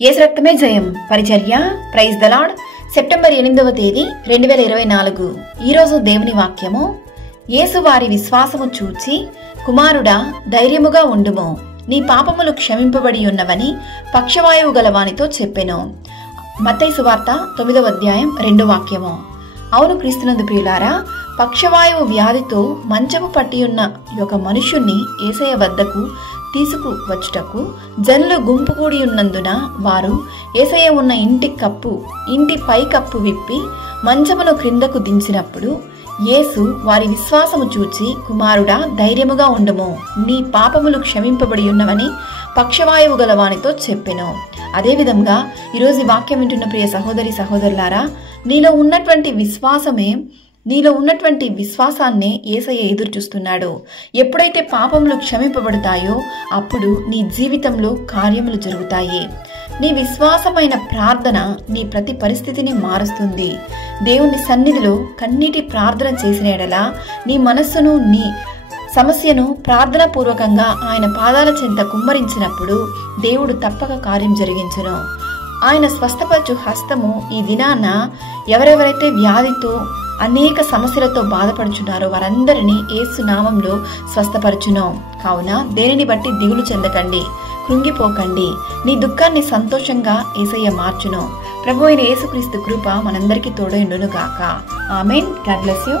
యేసు రక్తమే జయం పరిచర్య. Praise the lord. సెప్టెంబర్ 8వ తేదీ 2024. ఈరోజు దేవుని వాక్యము. యేసు వారి విశ్వాసము చూచి, కుమారుడా ధైర్యముగా ఉండుము, నీ పాపములు క్షమింపబడి ఉన్నవని పక్షవాయువు గలవానితో చెప్పెను. మత్తయి సువార్త 9వ అధ్యాయం 2వ వాక్యము. అవును క్రీస్తునందు ప్రియులారా, పక్షవాయువు వ్యాధితో మంచము పట్టి ఉన్న ఒక మనుష్యుణ్ణి యేసయ్య వద్దకు తీసుకువచ్చుటకు జనులు గుంపు కూడి ఉన్నందున వారు యేసయ్య ఉన్న ఇంటి పై కప్పు విప్పి మంచమును క్రిందకు దించినప్పుడు యేసు వారి విశ్వాసము చూచి, కుమారుడా ధైర్యముగా ఉండుము, నీ పాపములు క్షమింపబడి ఉన్నవని పక్షవాయువు గలవానితో చెప్పెను. అదేవిధంగా ఈరోజు ఈ వాక్యం వింటున్న ప్రియ సహోదరి సహోదరులారా, నీలో ఉన్నటువంటి విశ్వాసాన్నే యేసయ్య ఎదురు చూస్తున్నాడు. ఎప్పుడైతే పాపములు క్షమింపబడతాయో అప్పుడు నీ జీవితంలో కార్యములు జరుగుతాయి. నీ విశ్వాసమైన ప్రార్థన నీ ప్రతి పరిస్థితిని మారుస్తుంది. దేవుని సన్నిధిలో కన్నీటి ప్రార్థన చేసిన ఎడల నీ మనస్సును, నీ సమస్యను ప్రార్థన పూర్వకంగా ఆయన పాదాల చెంత కుమ్మరించినప్పుడు దేవుడు తప్పక కార్యం జరిగించును. ఆయన స్వస్థపరచు హస్తము ఈ దినాన ఎవరెవరైతే వ్యాధితో అనేక సమస్యలతో బాధపడుచున్నారో వారందరినీ యేసు నామంలో స్వస్థపరచును. కావున దేనిని బట్టి దిగులు చెందకండి, కృంగిపోకండి. నీ దుఃఖాన్ని సంతోషంగా యేసయ్య మార్చును. ప్రభు అయిన యేసుక్రీస్తు కృప మనందరికీ తోడైండును గాక. ఆమేన్. God bless you.